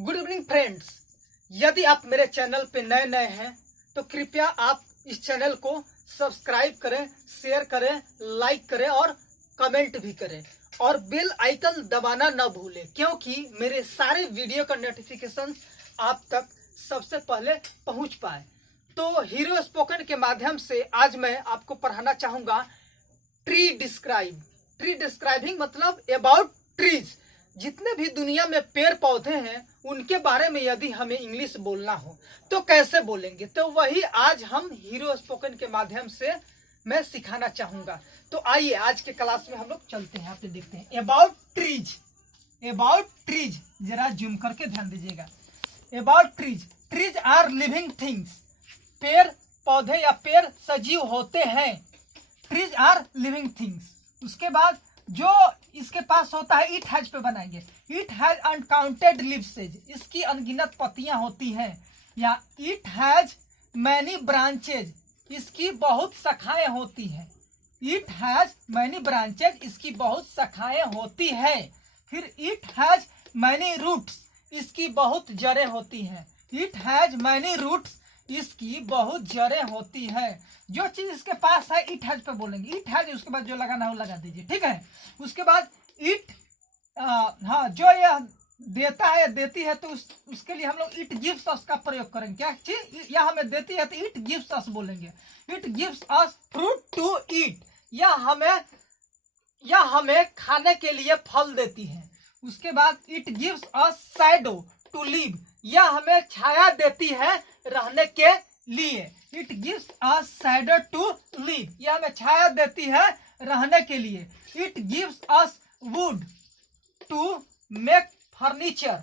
Good evening friends. यदि आप मेरे चैनल पे नए हैं तो कृपया आप इस चैनल को सब्सक्राइब करें, शेयर करें, लाइक करें और कमेंट भी करें और बेल आइकन दबाना न भूलें, क्योंकि मेरे सारे वीडियो का नोटिफिकेशन आप तक सबसे पहले पहुंच पाए। तो हीरो स्पोकन के माध्यम से आज मैं आपको पढ़ाना चाहूँगा ट्री डिस्क्राइबिंग मतलब अबाउट ट्रीज। जितने भी दुनिया में पेड़ पौधे हैं उनके बारे में यदि हमें इंग्लिश बोलना हो तो कैसे बोलेंगे, तो वही आज हम हीरो स्पोकन के माध्यम से मैं सिखाना चाहूँगा। तो आइए आज के क्लास में हम लोग चलते हैं। आप देखते हैं अबाउट ट्रीज, जरा जूम करके ध्यान दीजिएगा। About trees are living things. पेड़ पौधे या पेड़ सजीव होते हैं। Trees are living things. उसके बाद जो इसके पास होता है इट हैज पे बनाएंगे। इट हैज अनकाउंटेड लीव्सेज, इसकी अनगिनत पत्तियां होती हैं। या इट हैज मैनी ब्रांचेज, इसकी बहुत शाखाएं होती हैं। इट हैज मैनी ब्रांचेज, इसकी बहुत शाखाएं होती है। फिर इट हैज मैनी रूट्स, इसकी बहुत जड़ें होती हैं। इट हैज मैनी रूट्स, इसकी बहुत जड़ें होती है। जो चीज इसके पास है इट हैज पे बोलेंगे। इट हैज उसके बाद जो लगाना हो लगा दीजिए, ठीक है। उसके बाद इट जो यह देता है या देती है तो उसके लिए हम लोग इट गिव्स अस का प्रयोग करेंगे। क्या चीज यह हमें देती है तो इट गिव्स अस बोलेंगे। It gives us fruit to eat, यह हमें खाने के लिए फल देती है। उसके बाद it gives us shadow to live, यह हमें छाया देती है रहने के लिए। It gives us shadow to live, यह हमें छाया देती है रहने के लिए। It gives us wood to make furniture,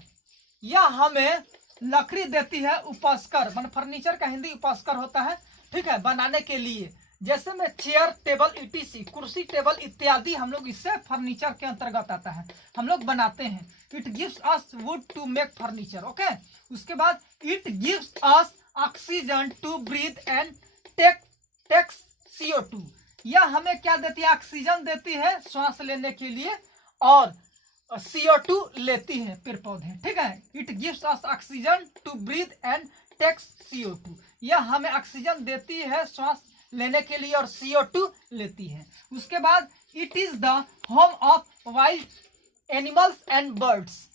यह हमें लकड़ी देती है उपस्कर, मतलब फर्नीचर का हिंदी उपस्कर होता है, ठीक है, बनाने के लिए। जैसे में चेयर टेबल इटीसी, कुर्सी टेबल इत्यादि हम लोग इससे फर्नीचर के अंतर्गत आता है, हम लोग बनाते हैं। It gives us wood to make furniture, okay. उसके बाद it gives us oxygen to breathe and takes CO2, यह हमें क्या देती है? ऑक्सीजन देती है श्वास लेने के लिए और CO2 लेती है पेड़ पौधे, ठीक है। It gives us oxygen to breathe and takes CO2, यह हमें ऑक्सीजन देती है श्वास लेने के लिए और CO2 लेती है। उसके बाद it is the home of wild animals and birds,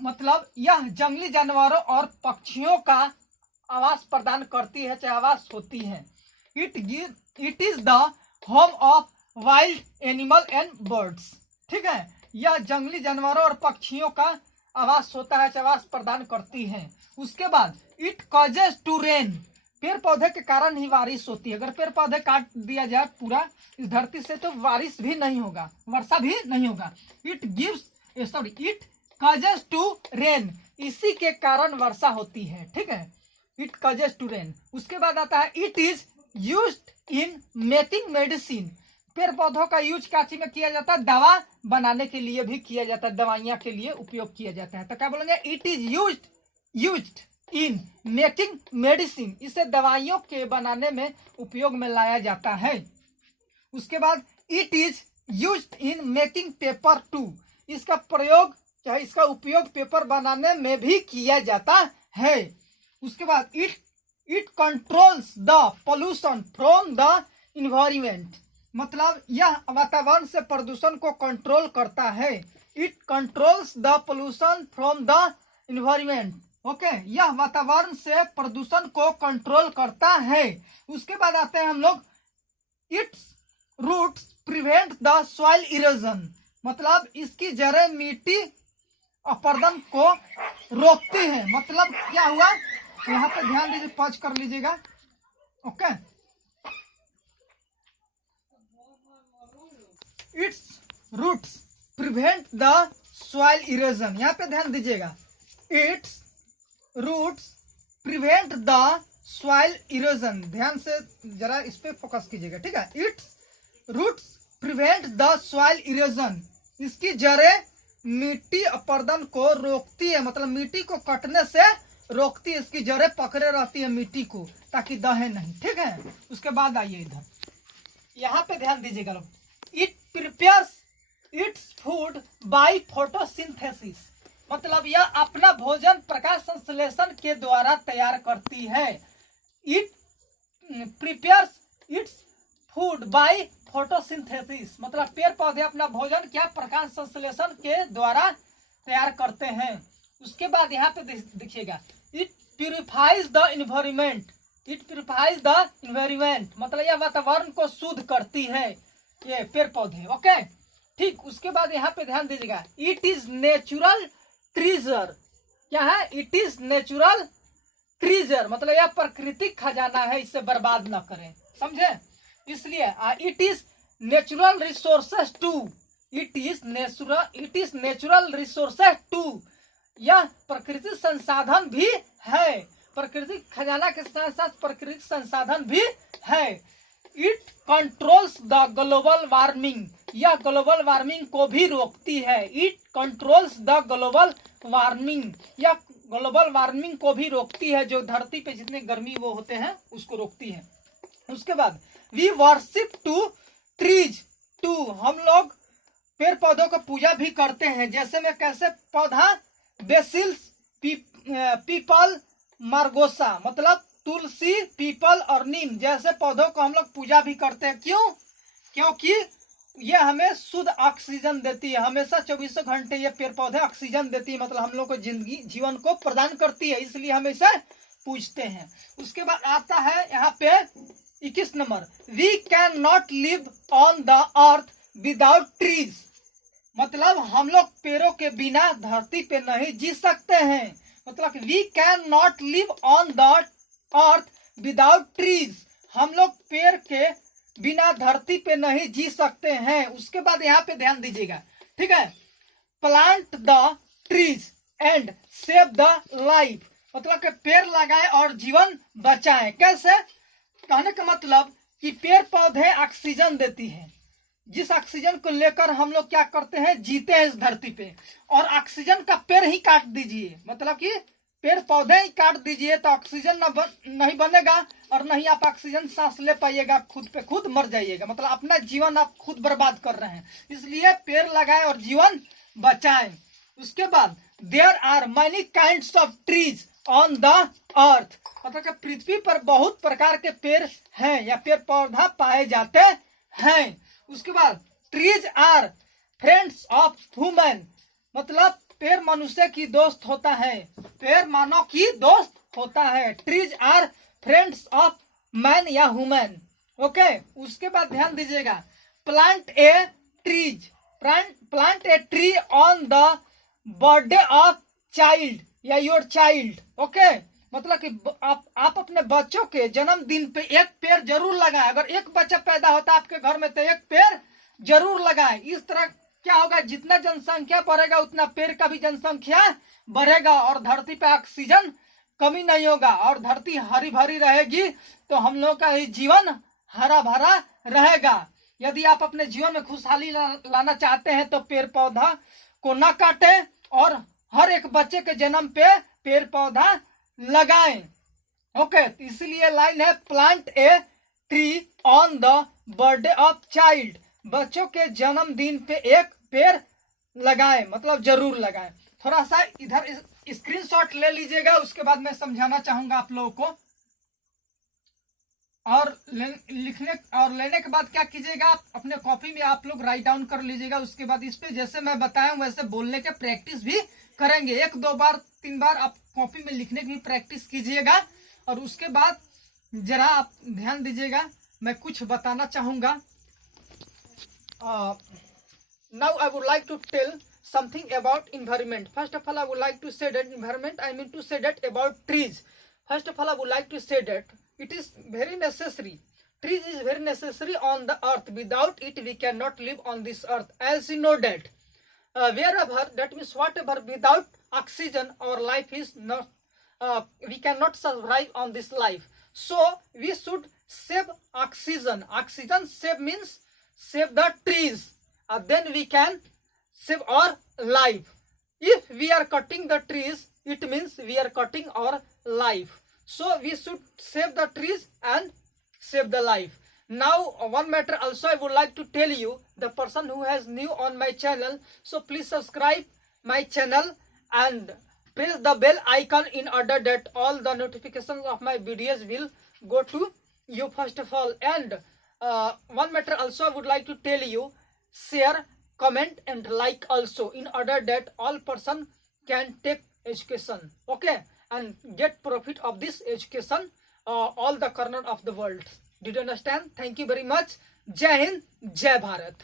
मतलब यह जंगली जानवरों और पक्षियों का आवास प्रदान करती है, चाहे आवास होती है। It is the home of wild animal and birds, ठीक है, यह जंगली जानवरों और पक्षियों का आवास होता है, चाहे आवास प्रदान करती है। उसके बाद इट कॉजेज टू रेन, पेड़ पौधे के कारण ही बारिश होती है। अगर पेड़ पौधे काट दिया जाए पूरा इस धरती से तो बारिश भी नहीं होगा, वर्षा भी नहीं होगा। इट कॉजेज टू रेन, इसी के कारण वर्षा होती है, ठीक है। It causes to rain. उसके बाद आता है it is used in making medicine, पेड़ पौधों का यूज क्या चीज में किया जाता है? दवा बनाने के लिए भी किया जाता है, दवाइयां के लिए उपयोग किया जाता है। तो क्या बोलेंगे? It is used in making medicine, इसे दवाइयों के बनाने में उपयोग में लाया जाता है। उसके बाद it is used in making paper two, इसका प्रयोग चाहे इसका उपयोग पेपर बनाने में भी किया जाता है। उसके बाद it controls the pollution from the environment, मतलब यह वातावरण से प्रदूषण को कंट्रोल करता है। It controls the pollution from the environment, okay, यह वातावरण से प्रदूषण को कंट्रोल करता है। उसके बाद आते हैं हम लोग its roots prevent the soil erosion, मतलब इसकी जड़ें मिट्टी अपरदन को रोकती है। मतलब क्या हुआ यहाँ पे ध्यान दीजिए, पॉज कर लीजिएगा, okay. Its roots prevent the soil erosion, यहाँ पे ध्यान दीजिएगा। Its roots prevent the soil erosion, ध्यान से जरा इस पे फोकस कीजिएगा, ठीक है। Its roots prevent the soil erosion, इसकी जड़ें मिट्टी अपरदन को रोकती है, मतलब मिट्टी को कटने से रोकती है, इसकी जड़ें पकड़े रहती है मिट्टी को ताकि दहे नहीं, ठीक है। उसके बाद आइए इधर, यहाँ पे ध्यान दीजिएगा लोग। It prepares its food by photosynthesis, मतलब यह अपना भोजन प्रकाश संश्लेषण के द्वारा तैयार करती है। It prepares its food by photosynthesis, मतलब पेड़ पौधे अपना भोजन क्या प्रकाश संश्लेषण के द्वारा तैयार करते हैं। उसके बाद यहाँ पे देखिएगा, it purifies the environment, it purifies the environment, मतलब यह वातावरण को शुद्ध करती है ये पेड़ पौधे। ओके ठीक। उसके बाद यहाँ पे ध्यान दीजिएगा, इट इज नेचुरल ट्रीजर, क्या है, इट इज नेचुरल ट्रीजर, मतलब यह प्राकृतिक खजाना है, इसे बर्बाद ना करें, समझे। इसलिए it is natural resources too, it is natural resources too, यह प्राकृतिक संसाधन भी है, प्राकृतिक खजाना के साथ साथ प्राकृतिक संसाधन भी है। It controls the global warming, यह ग्लोबल वार्मिंग को भी रोकती है। It controls the global warming, यह ग्लोबल वार्मिंग को भी रोकती है, जो धरती पे जितने गर्मी वो होते हैं उसको रोकती है। उसके बाद we worship to trees too, हम लोग पेड़ पौधों को पूजा भी करते हैं। जैसे में कैसे पौधा, बेसिल्स, पीपल, मार्गोसा, मतलब तुलसी, पीपल और नीम जैसे पौधों को हम लोग पूजा भी करते हैं। क्यों? क्योंकि ये हमें शुद्ध ऑक्सीजन देती है, हमेशा 24 घंटे ये पेड़ पौधे ऑक्सीजन देती है, मतलब हम लोग को जिंदगी जीवन को प्रदान करती है, इसलिए हम इसे पूजते हैं। उसके बाद आता है यहाँ पे 21 number, we can not live on the earth without trees, मतलब हम लोग पेड़ों के बिना धरती पे नहीं जी सकते हैं। मतलब we can not live on the earth without trees, हम लोग पेड़ के बिना धरती पे नहीं जी सकते हैं। उसके बाद यहाँ पे ध्यान दीजिएगा, ठीक है, plant the trees and save the life, मतलब कि पेड़ लगाए और जीवन बचाएं। कैसे? कहने का मतलब कि पेड़ पौधे ऑक्सीजन देती है, जिस ऑक्सीजन को लेकर हम लोग क्या करते हैं, जीते हैं इस धरती पे, और ऑक्सीजन का पेड़ ही काट दीजिए, मतलब कि पेड़ पौधे ही काट दीजिए तो ऑक्सीजन नहीं बनेगा और नहीं आप ऑक्सीजन सांस ले पाइएगा, खुद पे खुद मर जाइएगा, मतलब अपना जीवन आप खुद बर्बाद कर रहे हैं। इसलिए पेड़ लगाएं और जीवन बचाएं। उसके बाद there are many kinds of trees on the earth, मतलब कि पृथ्वी पर बहुत प्रकार के पेड़ हैं या पेड़ पौधा पाए जाते हैं। उसके बाद trees are friends of human, मतलब पेड़ मनुष्य की दोस्त होता है, पेड़ मानव की दोस्त होता है। Trees are friends of man या ह्यूमन। ओके। उसके बाद ध्यान दीजिएगा, plant a trees, plant a tree on the birthday of child या योर चाइल्ड। ओके, मतलब कि आप अपने बच्चों के जन्मदिन पे एक पेड़ जरूर लगाएं। अगर एक बच्चा पैदा होता है आपके घर में तो एक पेड़ जरूर लगाएं। इस तरह क्या होगा, जितना जनसंख्या बढ़ेगा उतना पेड़ का भी जनसंख्या बढ़ेगा और धरती पे ऑक्सीजन कमी नहीं होगा और धरती हरी भरी रहेगी, तो हम लोग का जीवन हरा भरा रहेगा। यदि आप अपने जीवन में खुशहाली लाना चाहते हैं तो पेड़ पौधा को न काटें और हर एक बच्चे के जन्म पे पेड़ पौधा लगाएं। ओके, इसलिए लाइन है, plant a tree on the birthday of child, बच्चों के जन्मदिन पे एक पेड़ लगाएं, मतलब जरूर लगाएं। थोड़ा सा इधर स्क्रीनशॉट ले लीजिएगा, उसके बाद मैं समझाना चाहूंगा आप लोगों को। और लेने के बाद क्या कीजिएगा, आप अपने कॉपी में आप लोग राइट डाउन कर लीजिएगा। उसके बाद इस पे जैसे मैं बताया वैसे बोलने के प्रैक्टिस भी करेंगे, 1-2 बार 3 बार आप कॉपी में लिखने की भी प्रैक्टिस कीजिएगा। और उसके बाद जरा आप ध्यान दीजिएगा, मैं कुछ बताना चाहूंगा। Now I would like to tell something about environment. First of all, I would like to say that environment, I mean to say that about trees. First of all, I would like to say that it is very necessary. Trees is very necessary on the earth. Without it, we cannot live on this earth. As you know that wherever, that means whatever, without oxygen, our life is not. We cannot survive on this life. So we should save oxygen. Oxygen save means save the trees. Then we can save our life. If we are cutting the trees, it means we are cutting our life. So we should save the trees and save the life. Now one matter also I would like to tell you, the person who has new on my channel, so please subscribe my channel and press the bell icon in order that all the notifications of my videos will go to you first of all. And one matter also I would like to tell you, share, comment and like also, in order that all person can take education, okay, and get profit of this education all the corner of the world. Did you understand? Thank you very much. Jai Hind, Jai Bharat.